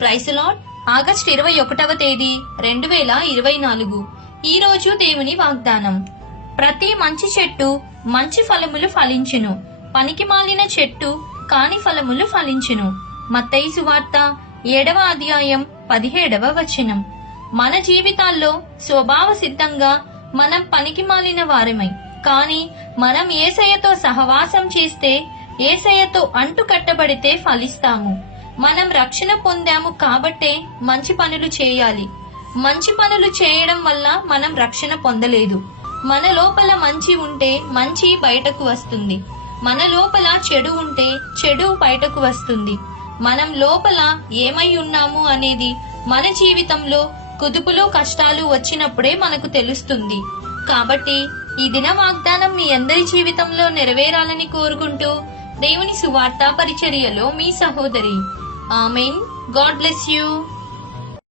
Praise lord. August 21వ తేదీ 2024. ఈ రోజు దేవుని వాగ్దానం. ప్రతి మంచి చెట్టు మంచి ఫలములు ఫలించును, పనికిమాలిన చెట్టు కాని ఫలములు ఫలించును. మత్తయి సువార్త 7వ అధ్యాయం 17వ వచనం. మన జీవితాల్లో స్వభావ సిద్ధంగా మనం పనికిమాలిన వారమై, కానీ మనం యేసయ్యతో సహవాసం చేస్తే, యేసయ్యతో అంటు కట్టబడితే ఫలిస్తాము. మనం రక్షణ పొందాము కాబట్టే మంచి పనులు చేయాలి. మంచి పనులు చేయడం వల్ల మనం రక్షణ పొందలేదు. మన లోపల మంచి ఉంటే మంచి బయటకు వస్తుంది, మన లోపల చెడు ఉంటే చెడు బయటకు వస్తుంది. మనం లోపల ఏమై ఉన్నాము అనేది మన జీవితంలో కుదుపులు కష్టాలు వచ్చినప్పుడే మనకు తెలుస్తుంది. కాబట్టి ఈ దిన వాగ్దానం మీ అందరి జీవితంలో నెరవేరాలని కోరుకుంటూ దేవుని సువార్త పరిచర్యలో మీ సహోదరి. ఆమేన్. God bless you.